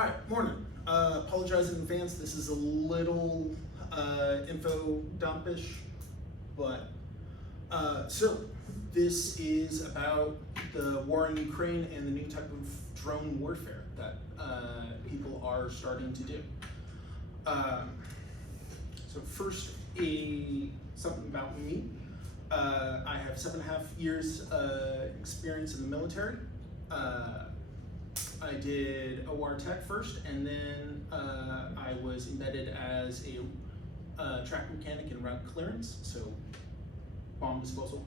All right, morning. Apologize in advance. This is a little info dumpish, but so this is about the war in Ukraine and the new type of drone warfare that people are starting to do. So first, something about me. I have 7.5 years experience in the military. I did OR Tech first, and then I was embedded as a track mechanic in route clearance, so bomb disposal.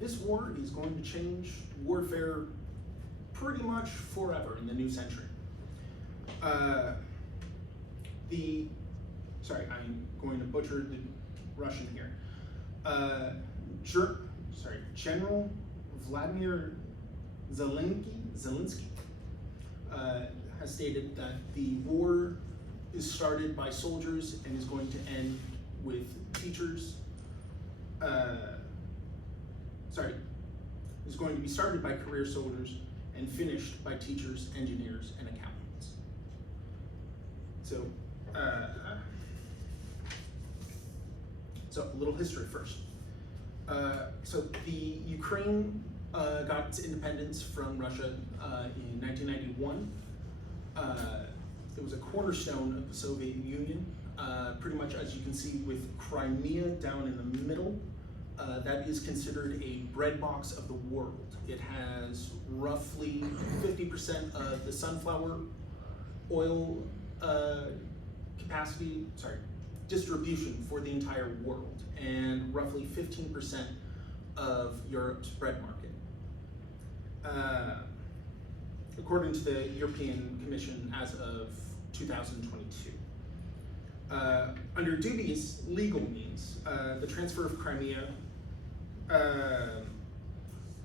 This war is going to change warfare pretty much forever in the new century. Sorry, I'm going to butcher the Russian here. General Vladimir Zelensky has stated that the war is started by soldiers and is going to end with teachers. Is going to be started by career soldiers and finished by teachers, engineers, and accountants. So a little history first. So the Ukraine got its independence from Russia in 1991. It was a cornerstone of the Soviet Union, pretty much as you can see with Crimea down in the middle. That is considered a breadbox of the world. It has roughly 50% of the sunflower oil distribution for the entire world, and roughly 15% of Europe's bread market, according to the European Commission as of 2022. Under dubious legal means, the transfer of Crimea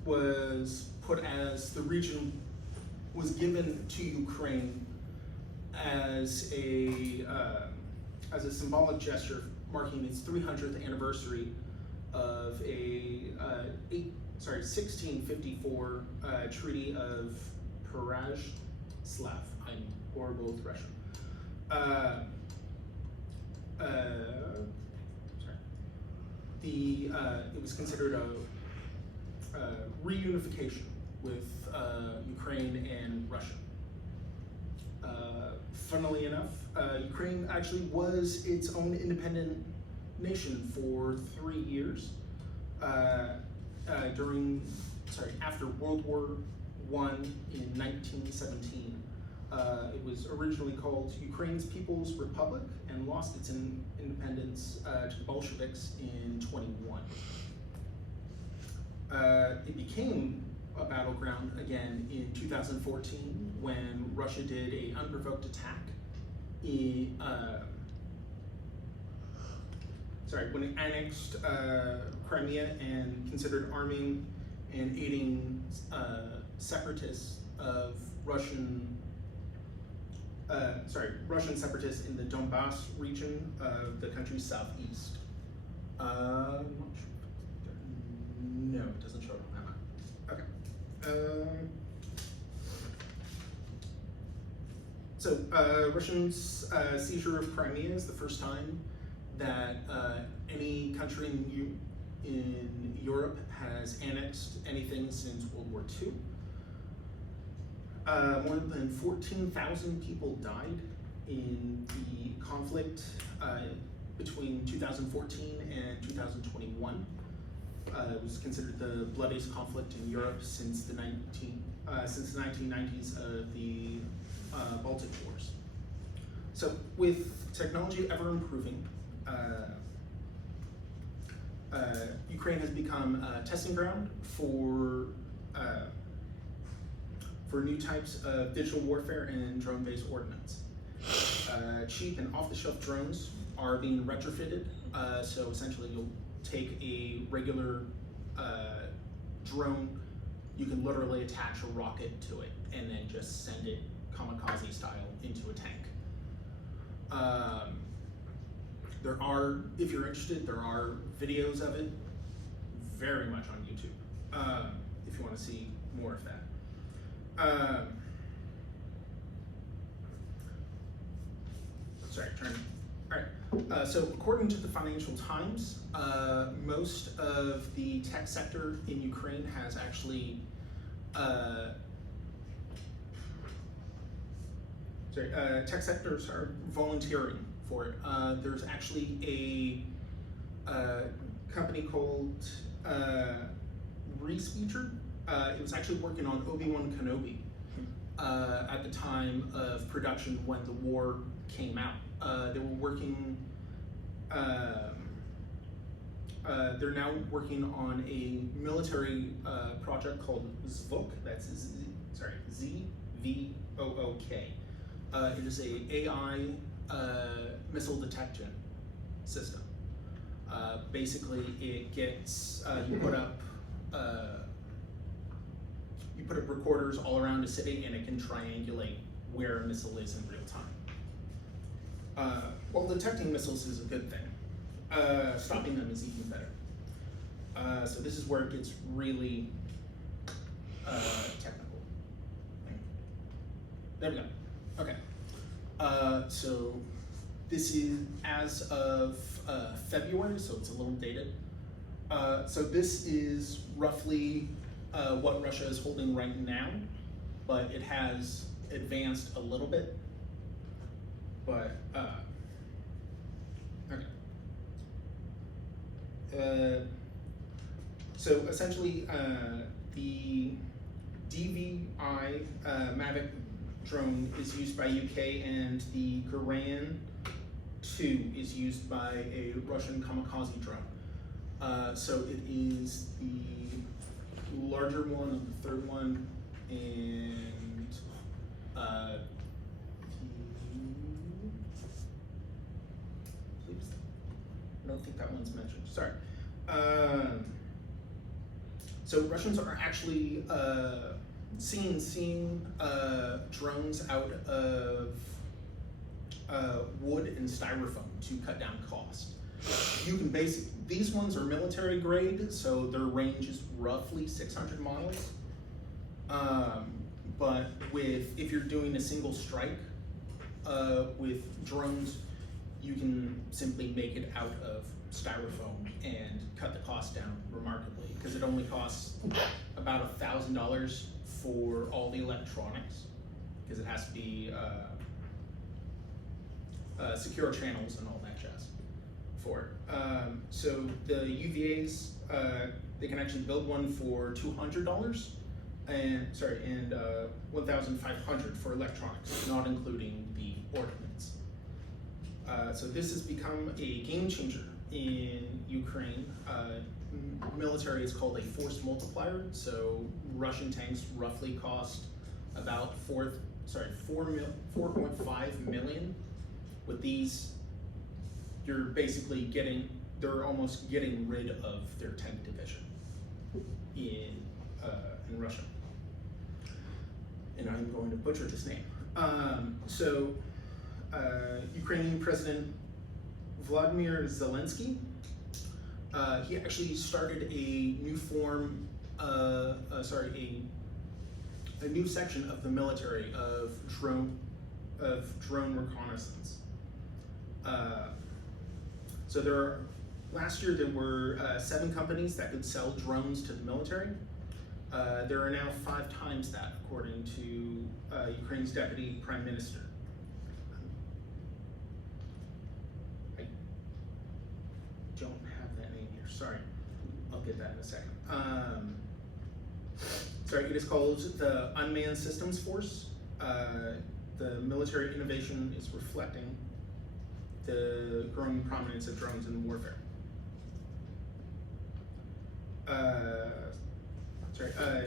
was put as the region was given to Ukraine as a symbolic gesture marking its 300th anniversary of a 1654 Treaty of Pereyaslav. I'm horrible with Russian. It was considered a reunification with Ukraine and Russia. Funnily enough, Ukraine actually was its own independent nation for 3 years after World War I in 1917. It was originally called Ukraine's People's Republic and lost its independence to the Bolsheviks in 21. It became a battleground again in 2014 when Russia did an unprovoked attack when it annexed Crimea and considered arming and aiding separatists of Russian separatists in the Donbass region of the country's southeast. I'm not sure. No, it doesn't show it on that map. Okay. Russia's seizure of Crimea is the first time that any country in Europe has annexed anything since World War II. More than 14,000 people died in the conflict between 2014 and 2021. It was considered the bloodiest conflict in Europe since the 1990s of the Baltic Wars. So with technology ever improving, Ukraine has become a testing ground for new types of digital warfare and drone-based ordnance. Cheap and off-the-shelf drones are being retrofitted. So essentially, you'll take a regular drone, you can literally attach a rocket to it, and then just send it kamikaze style into a tank. If you're interested, there are videos of it very much on YouTube. If you want want to see more of that. All right. So according to the Financial Times, most of the tech sector in Ukraine has actually tech sectors are volunteering for it. There's actually a company called Respeecher. It was actually working on Obi-Wan Kenobi at the time of production when the war came out. They were working. They're now working on a military project called Zvok. That's Z-V-O-O-K. It is a AI missile detection system. Basically, it gets you put up recorders all around a city, and it can triangulate where a missile is in real time. Well, detecting missiles is a good thing. Stopping them is even better. So this is where it gets really technical. There we go. Okay. So this is as of February, so it's a little dated. So this is roughly what Russia is holding right now, but it has advanced a little bit. But okay. So essentially, the DVI Mavic drone is used by UK, and the Garan 2 is used by a Russian kamikaze drone. So it is the larger one of the third one, and I don't think that one's mentioned. Sorry. So Russians are actually seeing drones out of wood and styrofoam to cut down cost. You can these ones are military grade, so their range is roughly 600 miles. But if you're doing a single strike with drones, you can simply make it out of styrofoam and cut the cost down remarkably, because it only costs about $1,000 for all the electronics, because it has to be secure channels and all that jazz for it. So the UVAs, they can actually build one for $200 and $1,500 for electronics, not including the ordnance. So this has become a game changer in Ukraine. Military is called a force multiplier. So Russian tanks roughly cost about 4.5 million. With these, you're basically they're almost getting rid of their tank division in Russia. And I'm going to butcher this name. Ukrainian President Vladimir Zelensky, he actually started a new a new section of the military of drone reconnaissance. Last year there were 7 companies that could sell drones to the military. There are now 5 times that, according to Ukraine's Deputy Prime Minister. I don't have that name here, sorry. I'll get that in a second. It is called the Unmanned Systems Force. The military innovation is reflecting the growing prominence of drones in warfare.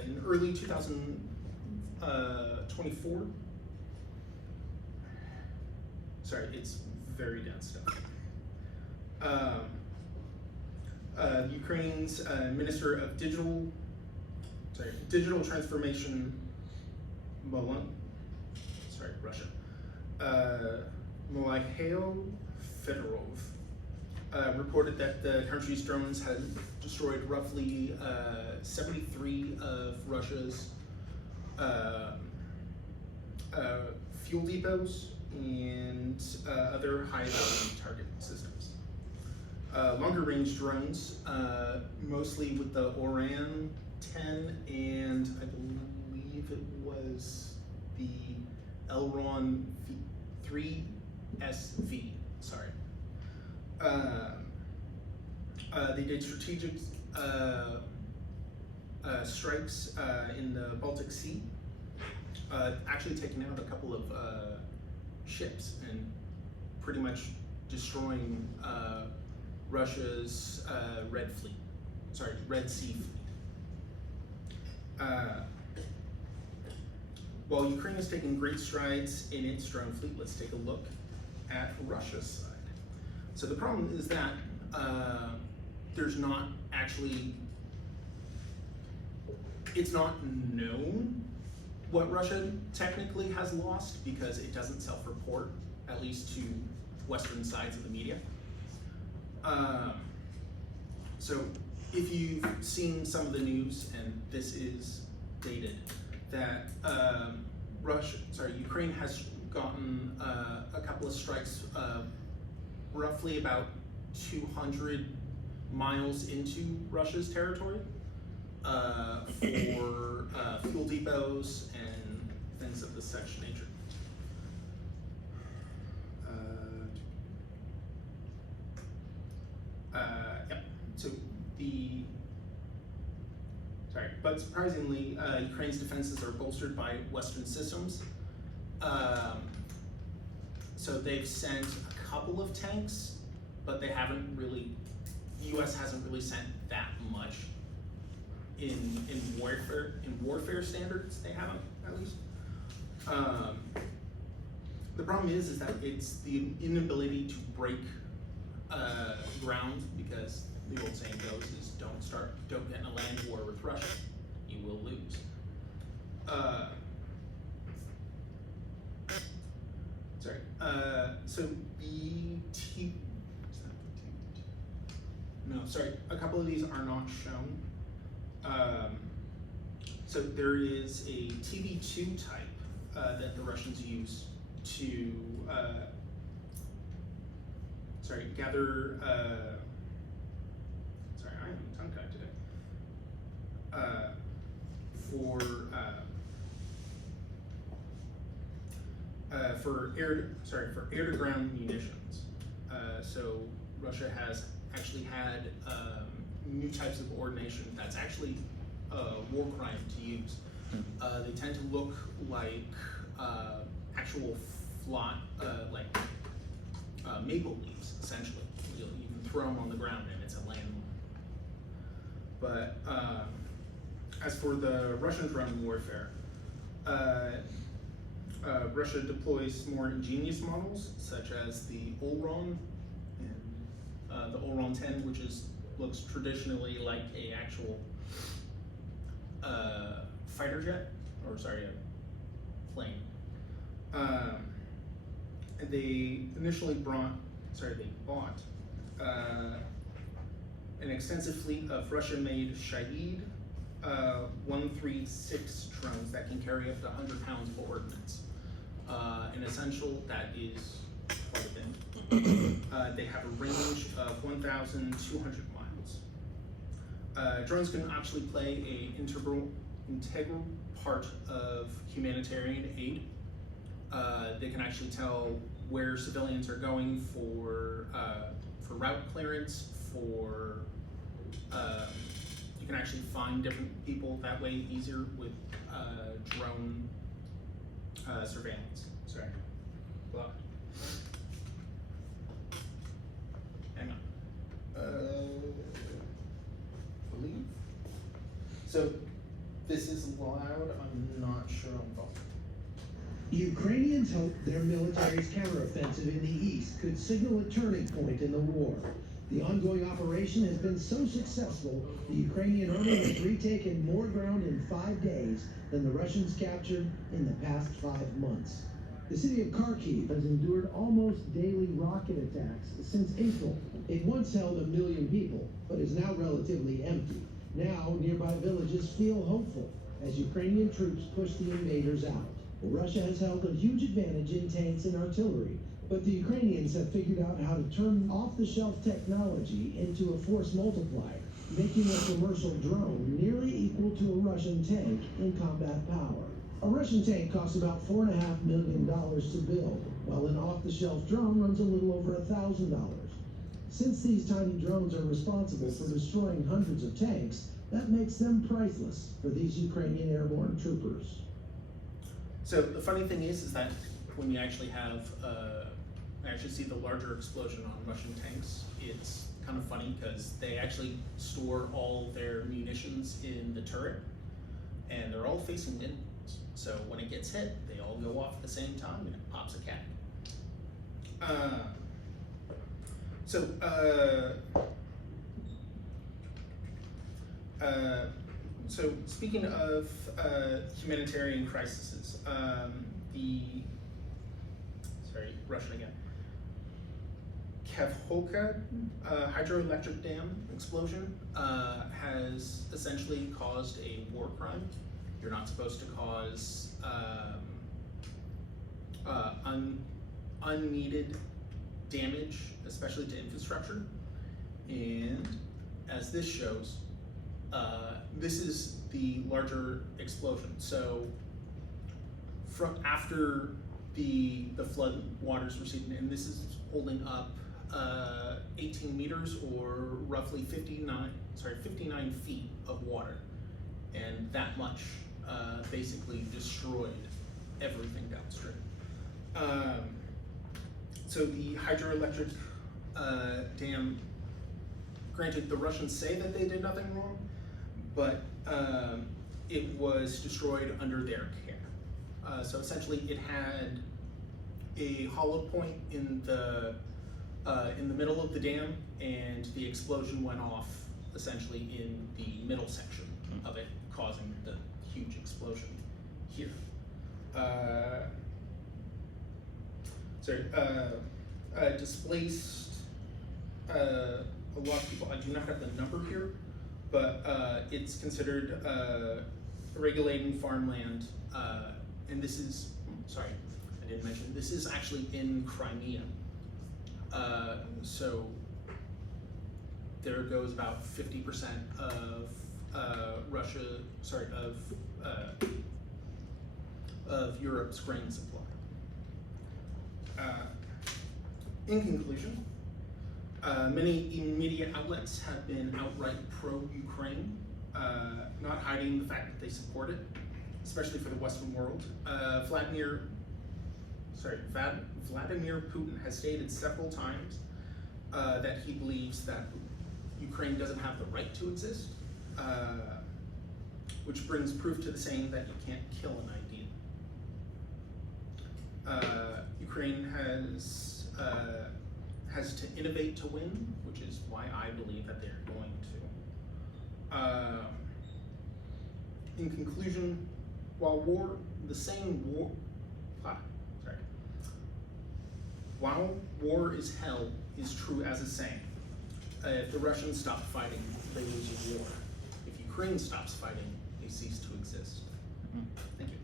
In early 2024, it's very dense stuff. Ukraine's Minister of Digital Transformation, Russia, Mikhail Fedorov, reported that the country's drones had destroyed roughly 73 of Russia's fuel depots and other high-value target systems. Longer-range drones, mostly with the Oran 10 and I believe it was the Elron 3SV, sorry. They did strategic strikes in the Baltic Sea, actually taking out a couple of ships and pretty much destroying Russia's Red Sea fleet. While Ukraine is taking great strides in its drone fleet, let's take a look at Russia's side. So the problem is that there's not actually, it's not known what Russia technically has lost because it doesn't self-report, at least to Western sides of the media. So if you've seen some of the news, and this is dated, that Ukraine has gotten a couple of strikes roughly about 200 miles into Russia's territory for fuel depots and things of this such nature. Yep. So but surprisingly, Ukraine's defenses are bolstered by Western systems. So they've sent a couple of tanks, but they haven't really, the US hasn't really sent that much in warfare standards, they haven't, at least. The problem is that it's the inability to break ground, because the old saying goes is don't get in a land war with Russia, you will lose. So a couple of these are not shown. So there is a TB2 type that the Russians use to gather. I am tongue-tied today. For air-to-ground munitions. So Russia has actually had new types of ordination that's actually a war crime to use. They tend to look like actual maple leaves, essentially. You can throw them on the ground and it's a landmine. But as for the Russian drone warfare, Russia deploys more ingenious models, such as the Olron and the Olron 10, which looks traditionally like a actual fighter jet, or a plane. And they initially bought an extensive fleet of Russian-made Shahed 136 drones that can carry up to 100 pounds of ordnance. An essential that is quite a bit. They have a range of 1,200 miles. Drones can actually play an integral part of humanitarian aid. They can actually tell where civilians are going for route clearance, you can actually find different people that way easier with drone surveillance. Sorry. Blocked. Hang on. Believe. So this is loud. I'm not sure I'm following. Ukrainians hope their military's counteroffensive in the east could signal a turning point in the war. The ongoing operation has been so successful, the Ukrainian army has retaken more ground in 5 days than the Russians captured in the past 5 months. The city of Kharkiv has endured almost daily rocket attacks since April. It once held 1 million people, but is now relatively empty. Now, nearby villages feel hopeful, as Ukrainian troops push the invaders out. Russia has held a huge advantage in tanks and artillery, but the Ukrainians have figured out how to turn off-the-shelf technology into a force multiplier, making a commercial drone nearly equal to a Russian tank in combat power. A Russian tank costs about $4.5 million to build, while an off-the-shelf drone runs a little over $1,000. Since these tiny drones are responsible for destroying hundreds of tanks, that makes them priceless for these Ukrainian airborne troopers. So the funny thing is that when you actually have, actually see the larger explosion on Russian tanks, it's kind of funny because they actually store all their munitions in the turret, and they're all facing inwards. So when it gets hit, they all go off at the same time, and it pops a cap. So speaking of humanitarian crises, Russian again. Kakhovka hydroelectric dam explosion has essentially caused a war crime. You're not supposed to cause unneeded damage, especially to infrastructure. And as this shows, this is the larger explosion. So from after the flood waters receded, and this is holding up 18 meters or roughly 59 feet of water, and that much basically destroyed everything downstream. So the hydroelectric dam, granted the Russians say that they did nothing wrong, but it was destroyed under their care. So essentially it had a hollow point in the middle of the dam, and the explosion went off essentially in the middle section of it, causing the huge explosion here. Displaced a lot of people. I do not have the number here, but it's considered regulating farmland, and this is, sorry, I didn't mention, this is actually in Crimea. So there goes about 50% of of Europe's grain supply. In conclusion, many media outlets have been outright pro-Ukraine, not hiding the fact that they support it, especially for the Western world. Vladimir Putin has stated several times that he believes that Ukraine doesn't have the right to exist, which brings proof to the saying that you can't kill an idea. Ukraine has to innovate to win, which is why I believe that they're going to. In conclusion, while war is hell is true as a saying. If the Russians stop fighting, they lose a war. If Ukraine stops fighting, they cease to exist. Thank you.